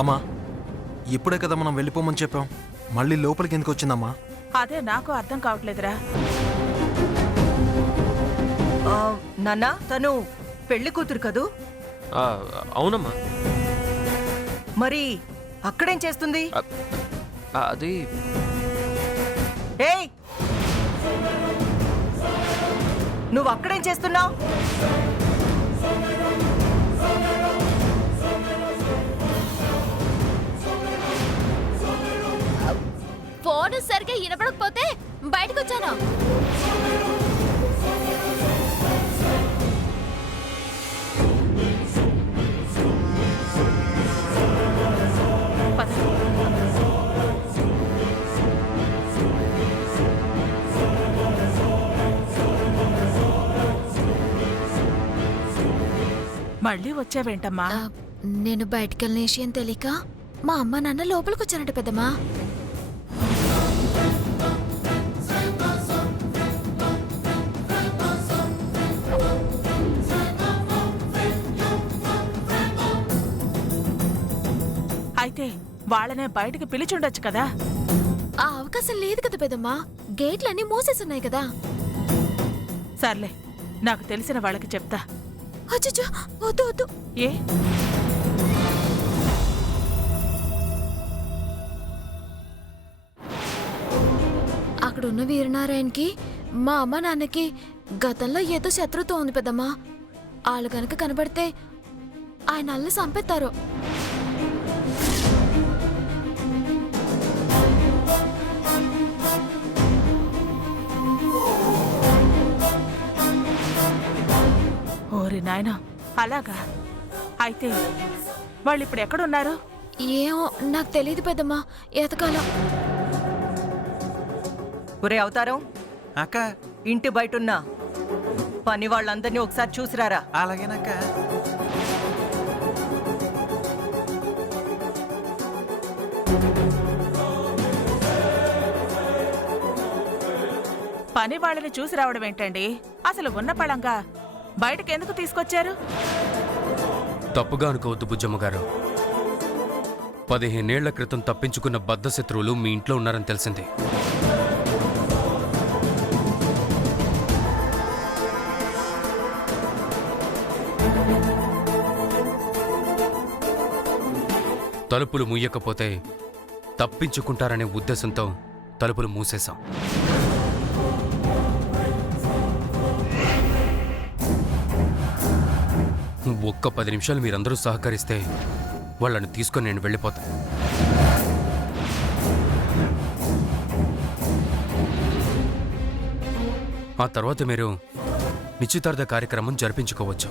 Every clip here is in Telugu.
అమ్మా ఇప్పుడే కదా మనం వెళ్ళిపోమని చెప్పాం, మళ్ళీ లోపలికి ఎందుకు వచ్చిందమ్మా? అదే నాకు అర్థం కావట్లేదురా. నాన్న తను పెళ్లి కూతురు కదూ? అవునమ్మా. మరి అక్కడేం చేస్తుంది? అది ఏయ్, నువ్వు అక్కడేం చేస్తున్నావు? ఫోన్ సరిగ్గా వినపడకపోతే బయటకు వచ్చాను. పద. మళ్ళీ వచ్చావేంటమ్మా? నేను బయటకెళ్ళిన విషయం తెలియక మా అమ్మ నాన్న లోపలికి వచ్చానంట పెద్దమ్మా. అయితే వాళ్ళనే బయటికి పిలిచుండొచ్చు కదా. ఆ అవకాశం లేదు కదా పెద్దమ్మా, గేట్లన్నీ మూసేసున్నాయి కదా. సర్లే, నాకు తెలిసిన వాళ్ళకి చెప్తా. అచ్చచ్చో, వద్దు వద్దు. ఏ అక్కడున్న వీరనారాయణకి మా అమ్మ నాన్నకి గతంలో ఏదో శత్రుత్వం ఉంది పెద్దమ్మా. వాళ్ళు కనుక కనబడితే ఆయన అల్లు చంపేస్తారు. ఓరి నాయనా, అలాగా? అయితే వాళ్ళు ఇప్పుడు ఎక్కడున్నారు? ఏమో నాకు తెలియదు పెద్దమ్మా, ఎతకాలం. ఒరే అవతారం, అక్క ఇంటి బయటున్న పని వాళ్ళందరినీ ఒకసారి చూసిరారా. అలాగేనక్క. పని వాళ్ళని చూసి రావడం ఏంటండి? అసలు ఉన్న పళంగా బయటకెందుకు తీసుకొచ్చారు? తప్పుగా అనుకోవద్దు బుజ్జమ్మ గారు. 15 ఏళ్ల క్రితం తప్పించుకున్న బద్ధశత్రువులు మీ ఇంట్లో ఉన్నారని తెలిసింది. తలుపులు ముయ్యకపోతే తప్పించుకుంటారనే ఉద్దేశంతో తలుపులు మూసేశాం. ఒక్క 10 నిమిషాలు మీరందరూ సహకరిస్తే వాళ్ళని తీసుకొని నేను వెళ్ళిపోతాను. ఆ తర్వాత మీరు నిశ్చితార్థ కార్యక్రమం జరిపించుకోవచ్చు.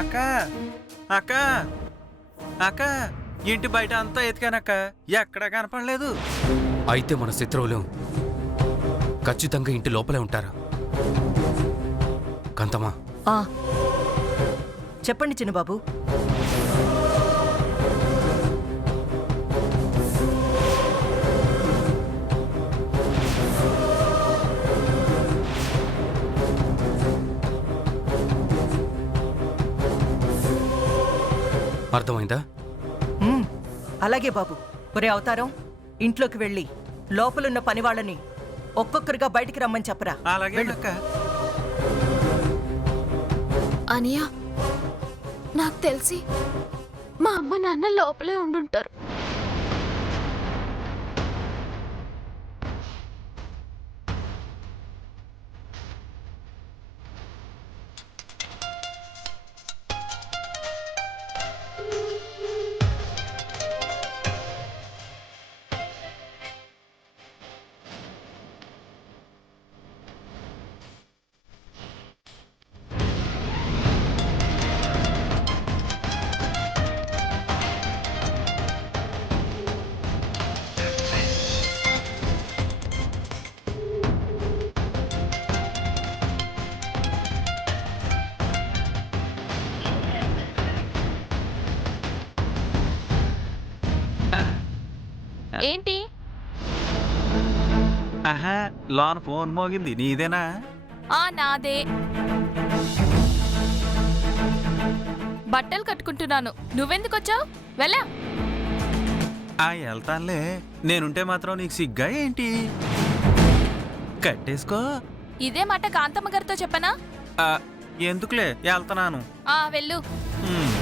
అక్క అక్క అక్క, ఇంటి బయట అంతా ఎతికానక్క, ఎక్కడా కనపడలేదు. అయితే మన శత్రువులు ఖచ్చితంగా ఇంటి లోపలే ఉంటారు. కాంతమ్మా, చెప్పండి చిన్నబాబు. అర్థమైందా? అలాగే బాబు. ఒరే అవతారం, ఇంట్లోకి వెళ్ళి లోపలున్న పని వాళ్ళని ఒక్కొక్కరిగా బయటికి రమ్మని చెప్పరా. అలాగేనక్క. అనియా, నాకు తెలిసి మా అమ్మ నాన్న లోపలే ఉండుంటారు. ఏంటి ఆహా, లోన ఫోన్ మోగింది, నీదేనా? నాదే. బట్టలు కట్టుకుంటున్నాను. నువ్వెందుకొచ్చావు? వెళ్ళా. వెళ్తానులే. నేనుంటే మాత్రం నీకు సిగ్గా ఏంటి? కట్టేసుకో. ఇదే మాట కాంతమ్మ గారితో చెప్పనా? ఆ, ఎందుకులే, వెళ్తున్నాను. వెళ్ళు. హ్మ్.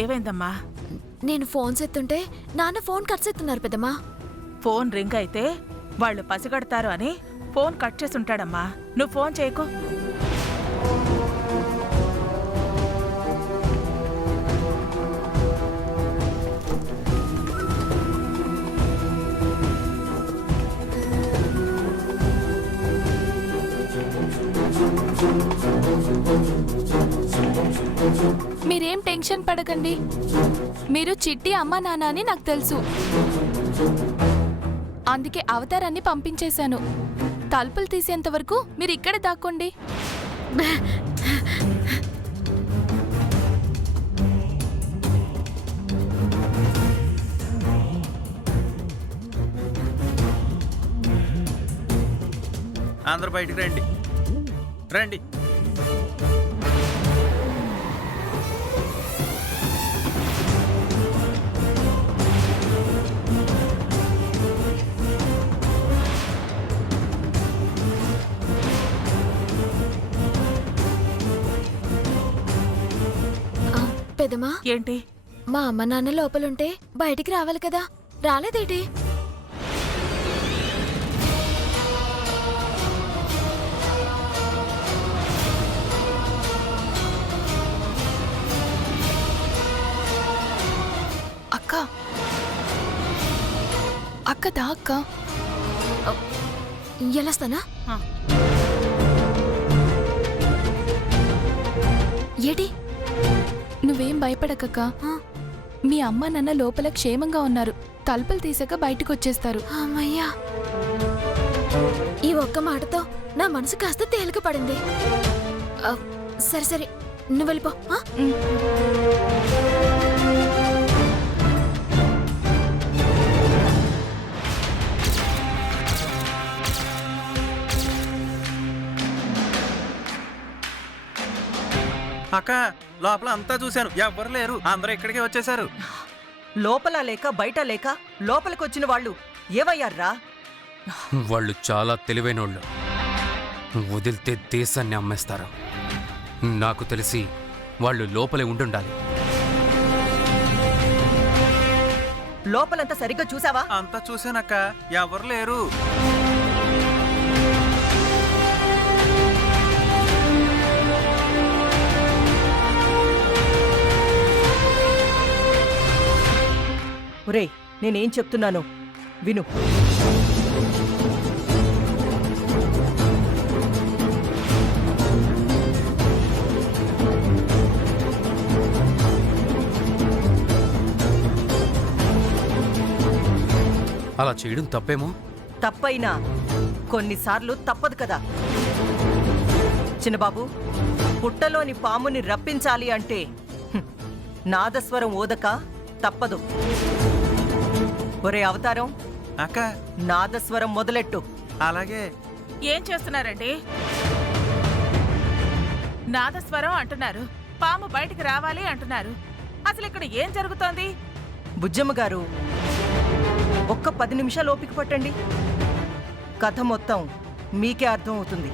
ఏమైందమ్మా? నేను ఫోన్ ఎత్తుంటే నాన్న ఫోన్ కట్ చేస్తున్నారు పెద్దమ్మా. ఫోన్ రింగ్ అయితే వాళ్ళు పసిగడతారు అని ఫోన్ కట్ చేసి ఉంటాడమ్మా. నువ్వు ఫోన్ చేయకు. మీరేం టెన్షన్ పడకండి. మీరు చిట్టి అమ్మ నాన్న అని నాకు తెలుసు. అందుకే అవతారాన్ని పంపించేశాను. తలుపులు తీసేంత వరకు మీరు ఇక్కడే దాక్కోండి. అందరూ బయటికి రండి, రండి. పెద్దమ్మా, ఏంటి? మా అమ్మ నాన్న లోపలుంటే బయటికి రావాలి కదా, రాలేదేటి? అక్క అక్క దా అక్క. ఎలాస్తానా? ఆ. ఏటి? నువ్వేం భయపడకక్క. మీ అమ్మ నాన్న లోపల క్షేమంగా ఉన్నారు. తలుపులు తీసాక బయటకు వచ్చేస్తారు. అమ్మయ్యా, ఈ ఒక్క మాటతో నా మనసు కాస్త తేలిక పడింది. సరే సరే, నువ్వు వెళ్ళిపో. అక్క, లోపల అంతా చూశాను, ఎవ్వరు లేరు. అందరూ ఇక్కడికే వచ్చేసారు. లోపల లేక బయట లేక లోపలికొచ్చిన వాళ్ళు ఏమయ్యారా? వాళ్ళు చాలా తెలివైనోళ్ళు. వదిలితే దేశాన్ని అమ్మేస్తారు. నాకు తెలిసి వాళ్ళు లోపలే ఉండుండాలి. లోపలంతా సరిగ్గా చూసావా? అంతా చూశానక్క, ఎవరు లేరు. ఒరేయ్, నేనేం చెప్తున్నాను విను. అలా చేయడం తప్పేమో. తప్పైనా కొన్నిసార్లు తప్పదు కదా చిన్నబాబు. పుట్టలోని పాముని రప్పించాలి అంటే నాదస్వరం ఓదక తప్పదు. ఒరే అవతారం, అక్క, నాదస్వరం మొదలెట్టు. అలాగే. ఏం చేస్తున్నారండి? నాదస్వరం అంటున్నారు, పాము బయటికి రావాలి అంటున్నారు. అసలు ఇక్కడ ఏం జరుగుతోంది? బుజ్జమ్మ గారు, ఒక్క 10 నిమిషాలు ఓపిక పట్టండి. కథ మొత్తం మీకే అర్థం అవుతుంది.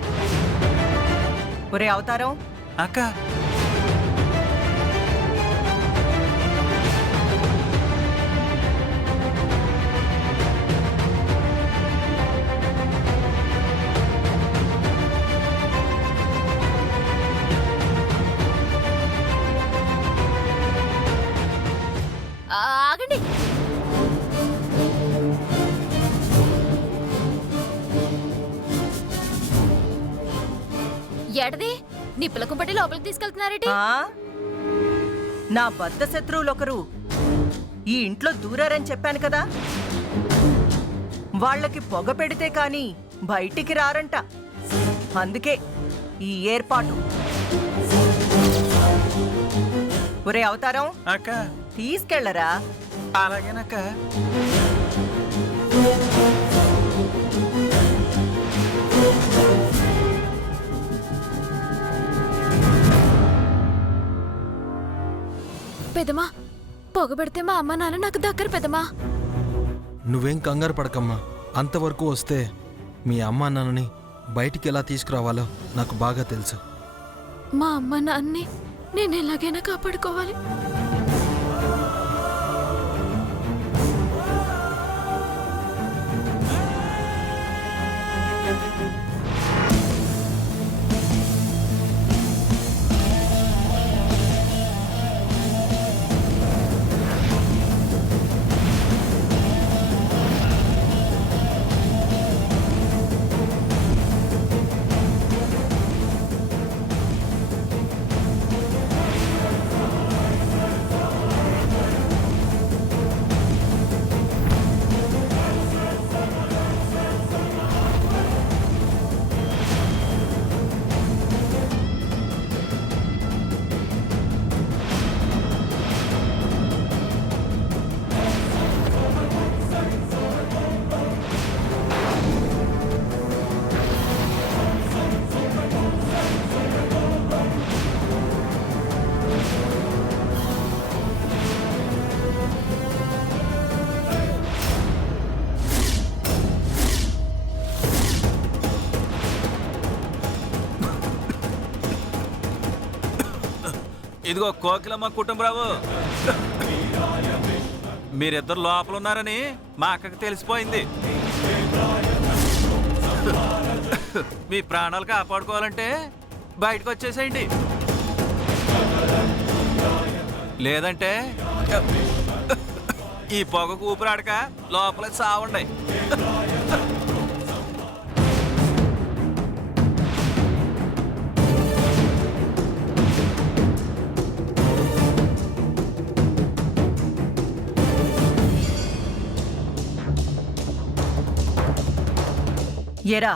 ఒరే అవతారం, అక్క, ఆగండి. ఎడది నిప్పుల కుంపటి లోపలికి తీసుకెళ్తున్నారేటి? నా బద్ధ శత్రువులొకరు ఈ ఇంట్లో దూరారని చెప్పాను కదా, వాళ్ళకి పొగ పెడితే కాని బయటికి రారంట. అందుకే ఈ ఏర్పాటు. ఒరే అవతారం, అక్క తీసుకెళ్లరా. అలాగేనక్క. పెదమా పొగ పెడితే మా అమ్మ నాన్న నాకు దగ్గర పెదమా. నువ్వేం కంగారు పడకమ్మా. అంతవరకు వస్తే మీ అమ్మా నాన్నని బయటికి ఎలా తీసుకురావాలో నాకు బాగా తెలుసు. మా అమ్మ నాన్నని నేను ఎలాగైనా కాపాడుకోవాలి. ఇదిగో కోకిలమ్మ కుటుంబరావు, మీరిద్దరు లోపల ఉన్నారని మా అక్కకి తెలిసిపోయింది. మీ ప్రాణాలు కాపాడుకోవాలంటే బయటకు వచ్చేసేయండి, లేదంటే ఈ పొగకు ఊపిరాడక లోపల సావండి. ఏరా,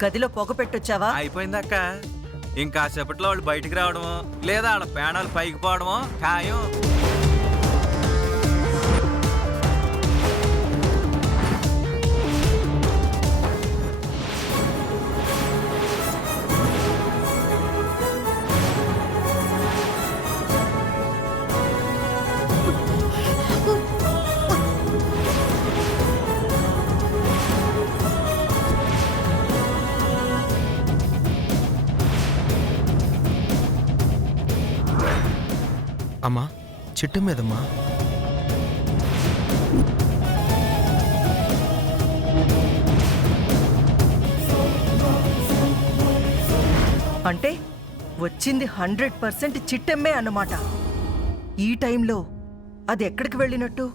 గదిలో పొగ పెట్టొచ్చావా? అయిపోయిందక్క. ఇంకాసేపట్లో వాళ్ళు బయటికి రావడమో లేదా వాళ్ళ ప్రాణాలు పైకి పోవడమో ఖాయం. అమ్మా, చిట్టు మీదమ్మా. అంటే వచ్చింది 100% చిట్టెమ్మే అన్నమాట. ఈ టైంలో అది ఎక్కడికి వెళ్ళినట్టు?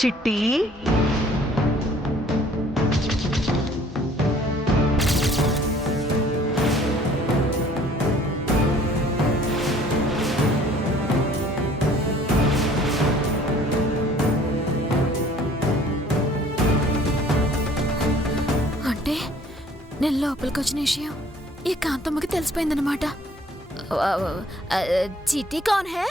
చిట్టి, అంటే నేను లోపలికి వచ్చిన విషయం ఈ కాంతమ్మకి తెలిసిపోయిందనమాట. चीटी कौन है?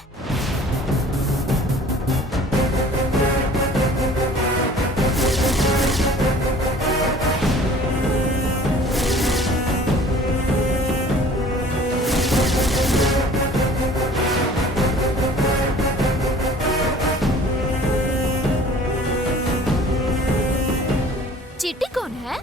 चीटी कौन है?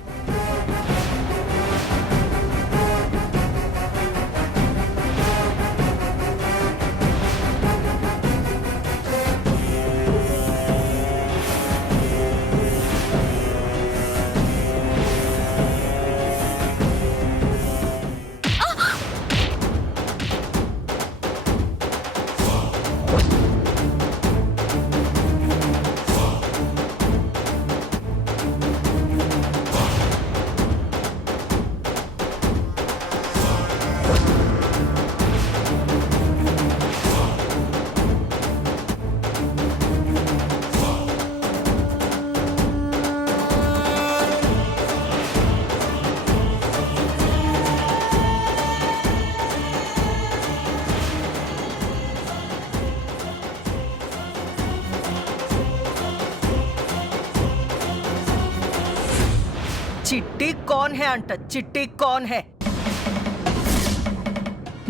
చిట్టి కాన్ హే అంట. చిట్టి కాన్ హే.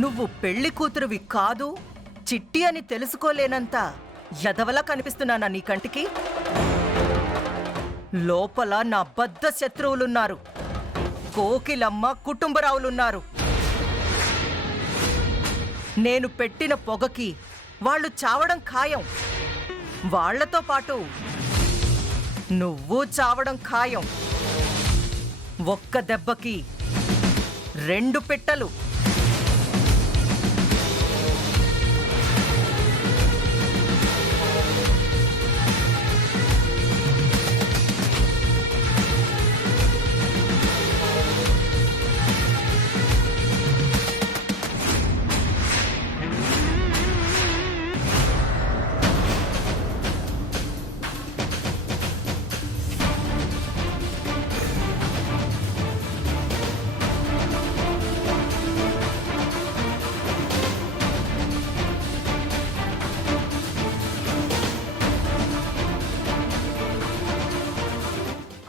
నువ్వు పెళ్లి కూతురువి కాదు, చిట్టి అని తెలుసుకోలేనంత ఎదవలా కనిపిస్తున్నానా నీ కంటికి? లోపల నా బద్ధ శత్రువులున్నారు. కోకిలమ్మ కుటుంబరావులున్నారు. నేను పెట్టిన పొగకి వాళ్ళు చావడం ఖాయం. వాళ్లతో పాటు నువ్వు చావడం ఖాయం. ఒక్క దెబ్బకి 2 పిట్టలు.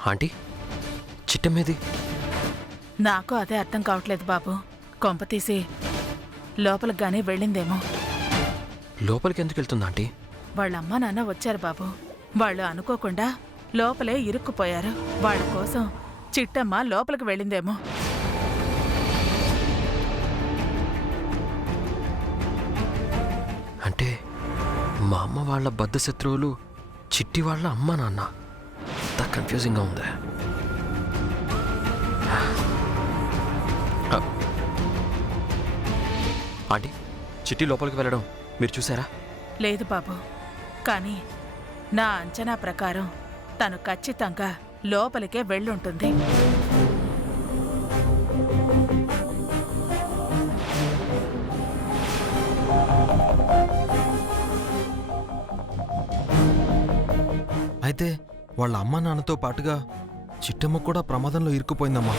ఆంటీ చిట్టమ్మేది? నాకు అదే అర్థం కావట్లేదు బాబు. కొంప తీసి లోపలికి గానీ వెళ్ళిందేమో. లోపలికి ఎందుకు వెళ్తుంది ఆంటీ? వాళ్ళ అమ్మ నాన్న వచ్చారు బాబు. వాళ్ళు అనుకోకుండా లోపలే ఇరుక్కుపోయారు. వాళ్ళ కోసం చిట్టమ్మ లోపలికి వెళ్ళిందేమో. అంటే మా అమ్మ వాళ్ళ బద్ధ శత్రువులు చిట్టి వాళ్ళ అమ్మ నాన్న. అంతా కన్ఫ్యూజింగ్గా ఉంది. ఆంటీ చిట్టి లోపలికి వెళ్ళడం మీరు చూసారా? లేదు బాబు, కానీ నా అంచనా ప్రకారం తను ఖచ్చితంగా లోపలికే వెళ్ళుంటుంది. అయితే వాళ్ళ అమ్మ నాన్నతో పాటుగా చిట్టమ్మ కూడా ప్రమాదంలో ఇరుక్కుపోయిందమ్మా.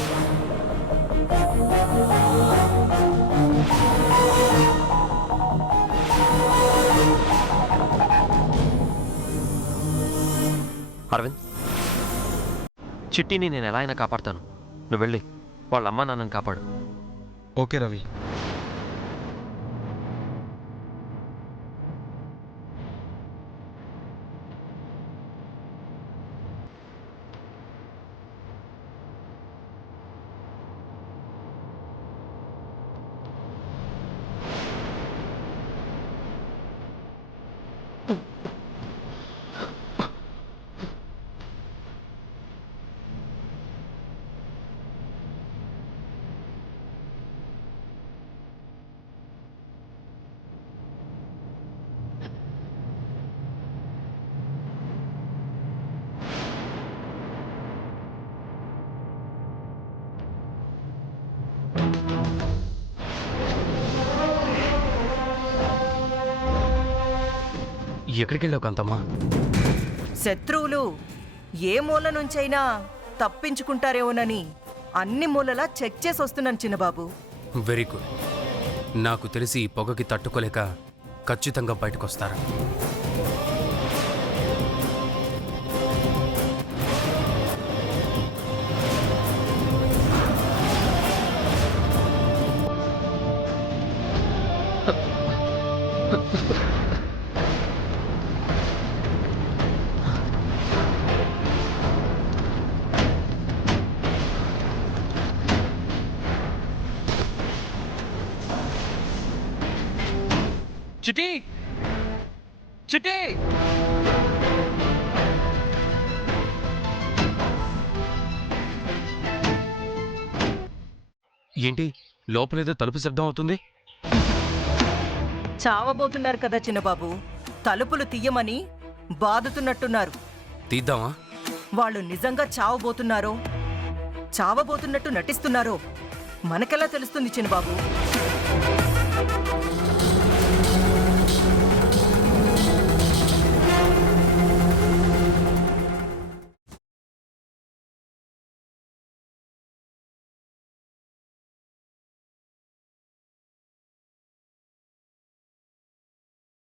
అరవింద్, చిట్టిని నేను ఎలా అయినా కాపాడుతాను. నువ్వు వెళ్ళి వాళ్ళ అమ్మ నాన్నని కాపాడు. ఓకే రవి. ఎక్కడికి వెళ్ళావు కాంతమ్మా? శత్రువులు ఏ మూల నుంచైనా తప్పించుకుంటారేమోనని అన్ని మూలలా చెక్ చేసి వస్తున్నాను చిన్నబాబు. Very good. నాకు తెలిసి ఈ పొగకి తట్టుకోలేక ఖచ్చితంగా బయటకొస్తారు. చిటి చిటి ఏంటి లోపలేదో తలుపు శబ్దం అవుతుంది? చావబోతున్నారు కదా చిన్నబాబు, తలుపులు తీయమని బాదుతున్నట్టున్నారు. తీద్దామా? వాళ్ళు నిజంగా చావబోతున్నారో చావబోతున్నట్టు నటిస్తున్నారో మనకెలా తెలుస్తుంది చిన్నబాబు?